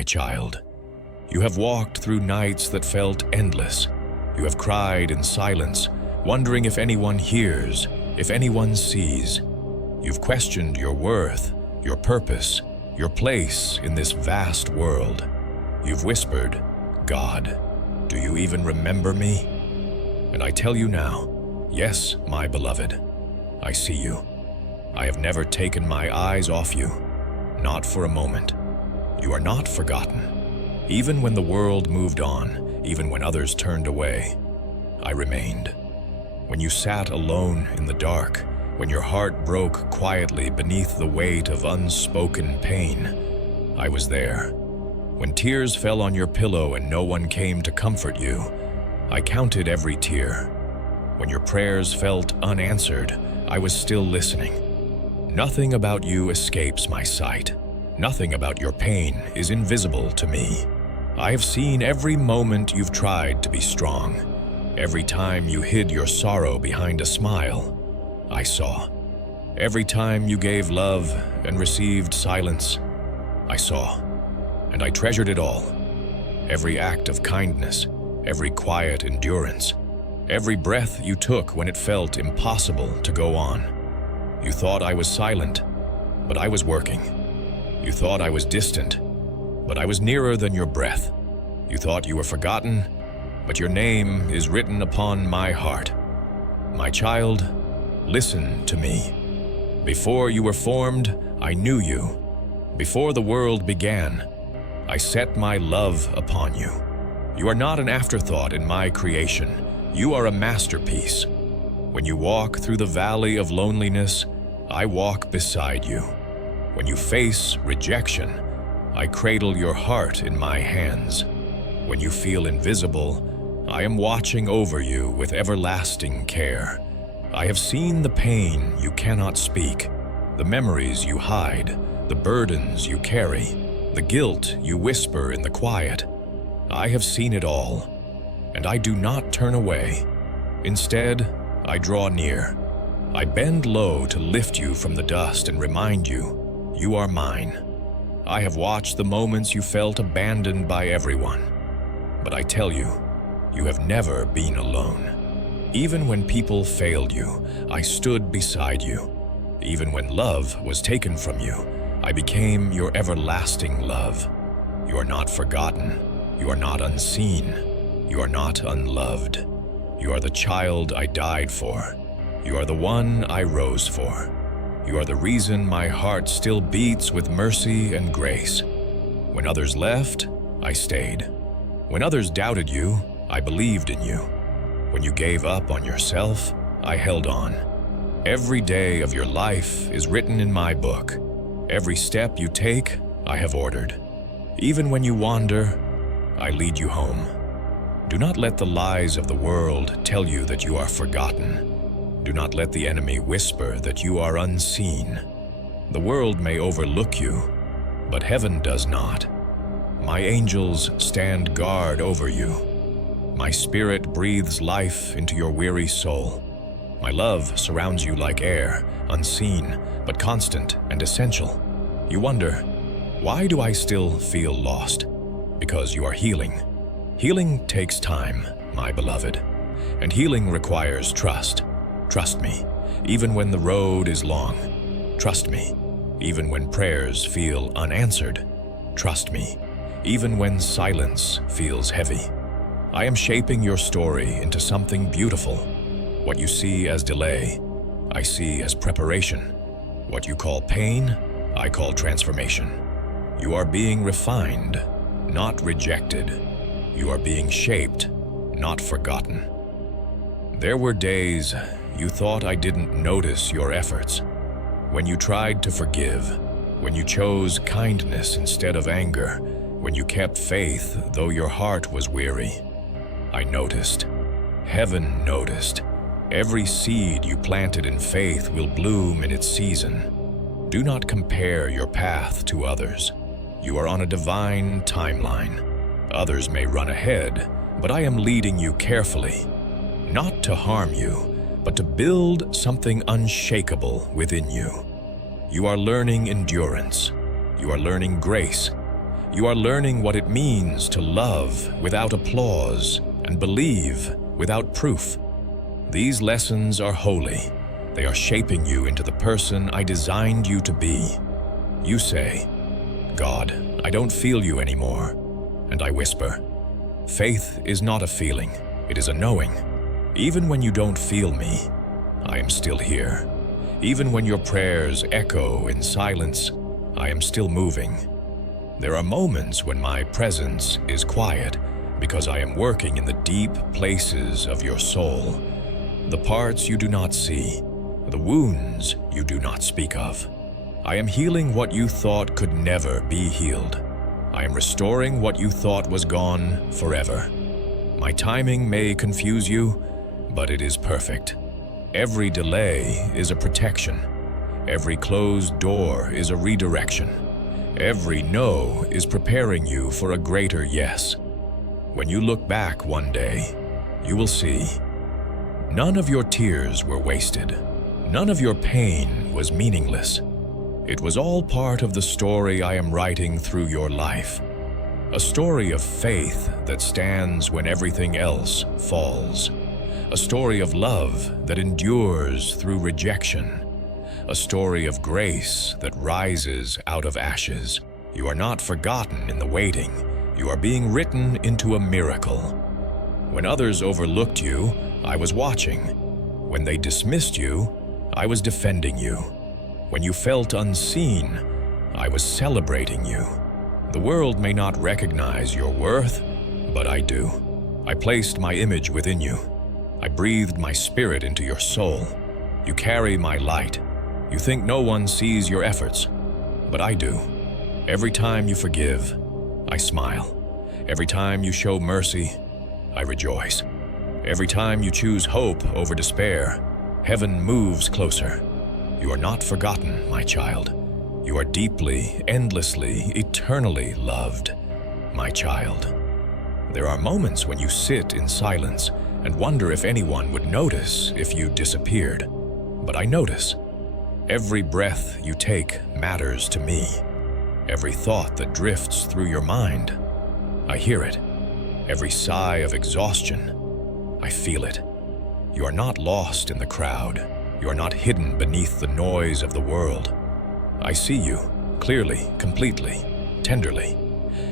my child. You have walked through nights that felt endless. You have cried in silence, wondering if anyone hears, if anyone sees. You've questioned your worth, your purpose, your place in this vast world. You've whispered, "God, do you even remember me?" And I tell you now, yes, my beloved, I see you. I have never taken my eyes off you, not for a moment. You are not forgotten. Even when the world moved on, even when others turned away, I remained. When you sat alone in the dark, when your heart broke quietly beneath the weight of unspoken pain, I was there. When tears fell on your pillow and no one came to comfort you, I counted every tear. When your prayers felt unanswered, I was still listening. Nothing about you escapes my sight. Nothing about your pain is invisible to me. I have seen every moment you've tried to be strong. Every time you hid your sorrow behind a smile, I saw. Every time you gave love and received silence, I saw. And I treasured it all. Every act of kindness, every quiet endurance, every breath you took when it felt impossible to go on. You thought I was silent, but I was working. You thought I was distant, but I was nearer than your breath. You thought you were forgotten, but your name is written upon my heart. My child, listen to me. Before you were formed, I knew you. Before the world began, I set my love upon you. You are not an afterthought in my creation. You are a masterpiece. When you walk through the valley of loneliness, I walk beside you. When you face rejection, I cradle your heart in my hands. When you feel invisible, I am watching over you with everlasting care. I have seen the pain you cannot speak, the memories you hide, the burdens you carry, the guilt you whisper in the quiet. I have seen it all, and I do not turn away. Instead, I draw near. I bend low to lift you from the dust and remind you, you are mine. I have watched the moments you felt abandoned by everyone, but I tell you, you have never been alone. Even when people failed you, I stood beside you. Even when love was taken from you, I became your everlasting love. You are not forgotten. You are not unseen. You are not unloved. You are the child I died for. You are the one I rose for. You are the reason my heart still beats with mercy and grace. When others left, I stayed. When others doubted you, I believed in you. When you gave up on yourself, I held on. Every day of your life is written in my book. Every step you take, I have ordered. Even when you wander, I lead you home. Do not let the lies of the world tell you that you are forgotten. Do not let the enemy whisper that you are unseen. The world may overlook you, but heaven does not. My angels stand guard over you. My spirit breathes life into your weary soul. My love surrounds you like air, unseen, but constant and essential. You wonder, why do I still feel lost? Because you are healing. Healing takes time, my beloved, and healing requires trust. Trust me, even when the road is long. Trust me, even when prayers feel unanswered. Trust me, even when silence feels heavy. I am shaping your story into something beautiful. What you see as delay, I see as preparation. What you call pain, I call transformation. You are being refined, not rejected. You are being shaped, not forgotten. There were days you thought I didn't notice your efforts. When you tried to forgive, when you chose kindness instead of anger, when you kept faith though your heart was weary, I noticed. Heaven noticed. Every seed you planted in faith will bloom in its season. Do not compare your path to others. You are on a divine timeline. Others may run ahead, but I am leading you carefully, not to harm you, but to build something unshakable within you. You are learning endurance. You are learning grace. You are learning what it means to love without applause and believe without proof. These lessons are holy. They are shaping you into the person I designed you to be. You say, "God, I don't feel you anymore." And I whisper, "Faith is not a feeling, it is a knowing. Even when you don't feel me, I am still here. Even when your prayers echo in silence, I am still moving. There are moments when my presence is quiet because I am working in the deep places of your soul, the parts you do not see, the wounds you do not speak of. I am healing what you thought could never be healed. I am restoring what you thought was gone forever. My timing may confuse you, but it is perfect. Every delay is a protection. Every closed door is a redirection. Every no is preparing you for a greater yes. When you look back one day, you will see none of your tears were wasted. None of your pain was meaningless. It was all part of the story I am writing through your life. A story of faith that stands when everything else falls. A story of love that endures through rejection. A story of grace that rises out of ashes. You are not forgotten in the waiting. You are being written into a miracle. When others overlooked you, I was watching. When they dismissed you, I was defending you. When you felt unseen, I was celebrating you. The world may not recognize your worth, but I do. I placed my image within you. I breathed my spirit into your soul. You carry my light. You think no one sees your efforts, but I do. Every time you forgive, I smile. Every time you show mercy, I rejoice. Every time you choose hope over despair, heaven moves closer. You are not forgotten, my child. You are deeply, endlessly, eternally loved, my child. There are moments when you sit in silence and wonder if anyone would notice if you disappeared. But I notice. Every breath you take matters to me. Every thought that drifts through your mind, I hear it. Every sigh of exhaustion, I feel it. You are not lost in the crowd. You are not hidden beneath the noise of the world. I see you, clearly, completely, tenderly.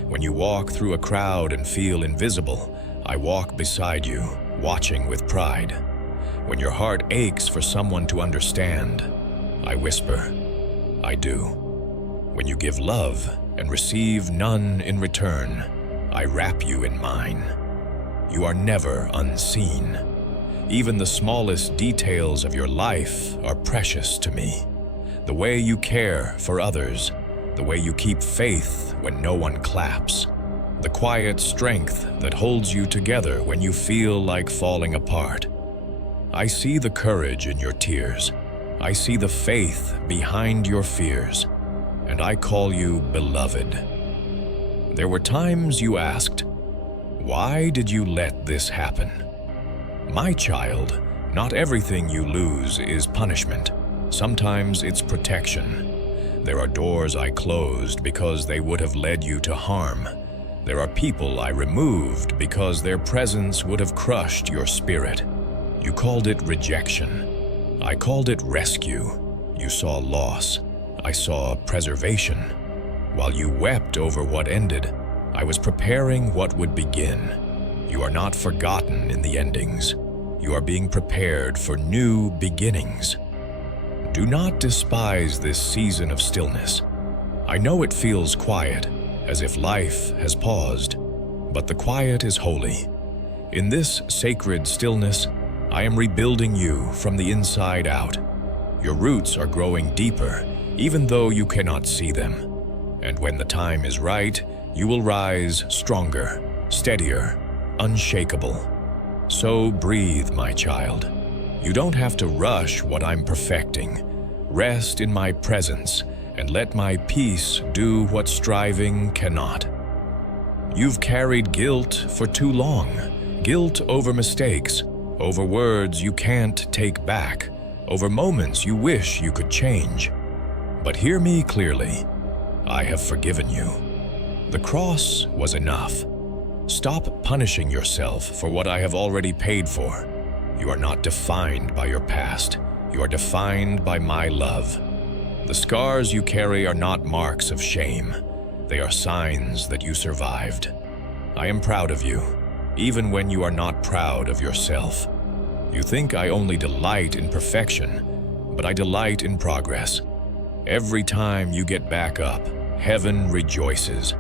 When you walk through a crowd and feel invisible, I walk beside you, watching with pride. When your heart aches for someone to understand, I whisper, I do. When you give love and receive none in return, I wrap you in mine. You are never unseen. Even the smallest details of your life are precious to me. The way you care for others, the way you keep faith when no one claps, the quiet strength that holds you together when you feel like falling apart. I see the courage in your tears. I see the faith behind your fears, and I call you beloved. There were times you asked, why did you let this happen? My child, not everything you lose is punishment. Sometimes it's protection. There are doors I closed because they would have led you to harm. There are people I removed because their presence would have crushed your spirit. You called it rejection. I called it rescue. You saw loss. I saw preservation. While you wept over what ended, I was preparing what would begin. You are not forgotten in the endings. You are being prepared for new beginnings. Do not despise this season of stillness. I know it feels quiet, as if life has paused, but the quiet is holy. In this sacred stillness, I am rebuilding you from the inside out. Your roots are growing deeper, even though you cannot see them. And when the time is right, you will rise stronger, steadier, unshakable. So breathe, my child. You don't have to rush what I'm perfecting. Rest in my presence and let my peace do what striving cannot. You've carried guilt for too long. Guilt over mistakes, over words you can't take back, over moments you wish you could change. But hear me clearly. I have forgiven you. The cross was enough. Stop punishing yourself for what I have already paid for. You are not defined by your past. You are defined by my love. The scars you carry are not marks of shame. They are signs that you survived. I am proud of you, even when you are not proud of yourself. You think I only delight in perfection, but I delight in progress. Every time you get back up, heaven rejoices.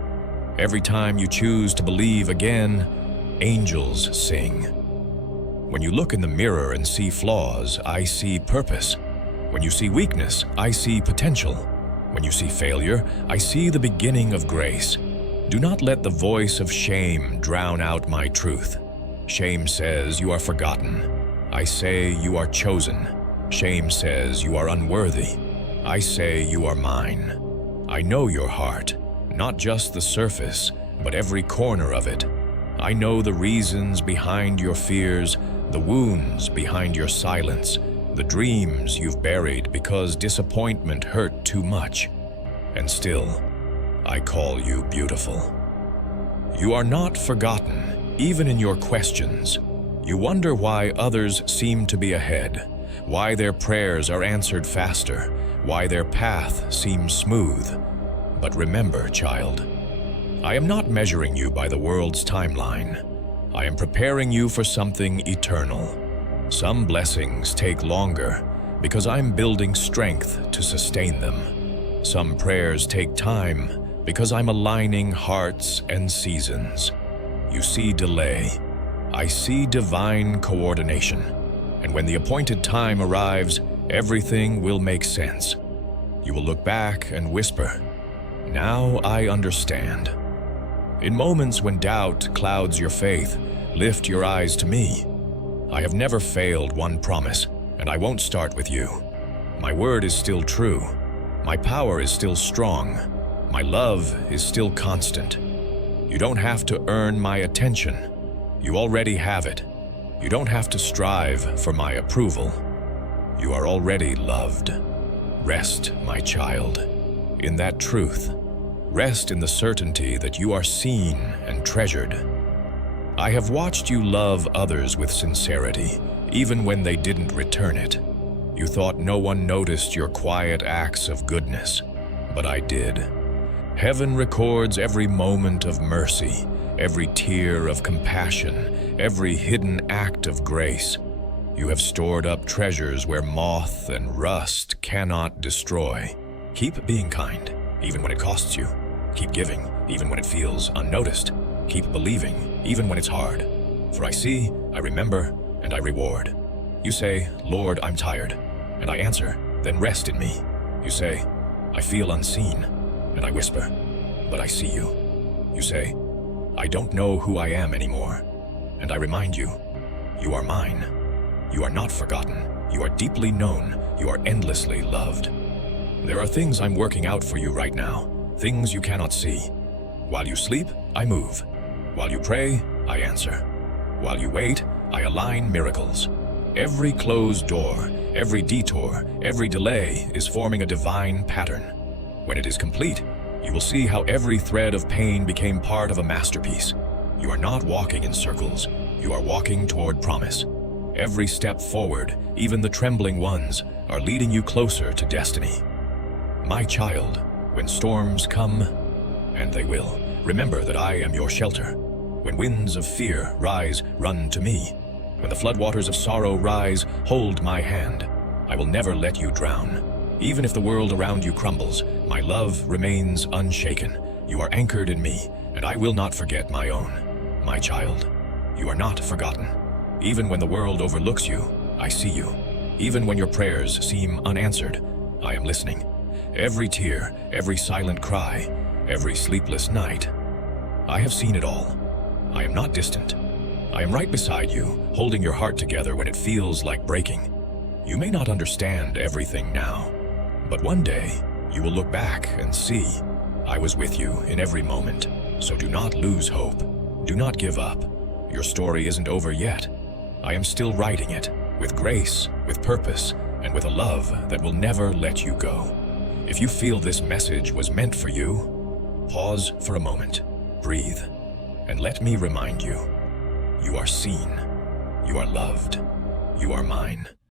Every time you choose to believe again, angels sing. When you look in the mirror and see flaws, I see purpose. When you see weakness, I see potential. When you see failure, I see the beginning of grace. Do not let the voice of shame drown out my truth. Shame says you are forgotten. I say you are chosen. Shame says you are unworthy. I say you are mine. I know your heart, not just the surface, but every corner of it. I know the reasons behind your fears, the wounds behind your silence, the dreams you've buried because disappointment hurt too much. And still, I call you beautiful. You are not forgotten, even in your questions. You wonder why others seem to be ahead, why their prayers are answered faster, why their path seems smooth. But remember, child, I am not measuring you by the world's timeline. I am preparing you for something eternal. Some blessings take longer because I'm building strength to sustain them. Some prayers take time because I'm aligning hearts and seasons. You see delay. I see divine coordination. And when the appointed time arrives, everything will make sense. You will look back and whisper, "Now I understand." In moments when doubt clouds your faith, lift your eyes to me. I have never failed one promise, and I won't start with you. My word is still true. My power is still strong. My love is still constant. You don't have to earn my attention. You already have it. You don't have to strive for my approval. You are already loved. Rest, my child, in that truth. Rest in the certainty that you are seen and treasured. I have watched you love others with sincerity, even when they didn't return it. You thought no one noticed your quiet acts of goodness, but I did. Heaven records every moment of mercy, every tear of compassion, every hidden act of grace. You have stored up treasures where moth and rust cannot destroy. Keep being kind, even when it costs you. Keep giving, even when it feels unnoticed. Keep believing, even when it's hard. For I see, I remember, and I reward. You say, "Lord, I'm tired." And I answer, "Then rest in me." You say, "I feel unseen." And I whisper, "But I see you." You say, "I don't know who I am anymore." And I remind you, "You are mine. You are not forgotten. You are deeply known. You are endlessly loved." There are things I'm working out for you right now, things you cannot see. While you sleep, I move. While you pray, I answer. While you wait, I align miracles. Every closed door, every detour, every delay is forming a divine pattern. When it is complete, you will see how every thread of pain became part of a masterpiece. You are not walking in circles. You are walking toward promise. Every step forward, even the trembling ones, are leading you closer to destiny. My child, when storms come, and they will, remember that I am your shelter. When winds of fear rise, run to me. When the floodwaters of sorrow rise, hold my hand. I will never let you drown. Even if the world around you crumbles, my love remains unshaken. You are anchored in me, and I will not forget my own. My child, you are not forgotten. Even when the world overlooks you, I see you. Even when your prayers seem unanswered, I am listening. Every tear, every silent cry, every sleepless night. I have seen it all. I am not distant. I am right beside you, holding your heart together when it feels like breaking. You may not understand everything now, but one day you will look back and see I was with you in every moment. So do not lose hope. Do not give up. Your story isn't over yet. I am still writing it, with grace, with purpose, and with a love that will never let you go. If you feel this message was meant for you, Pause for a moment, breathe, and let me remind you, you are seen, you are loved, you are mine.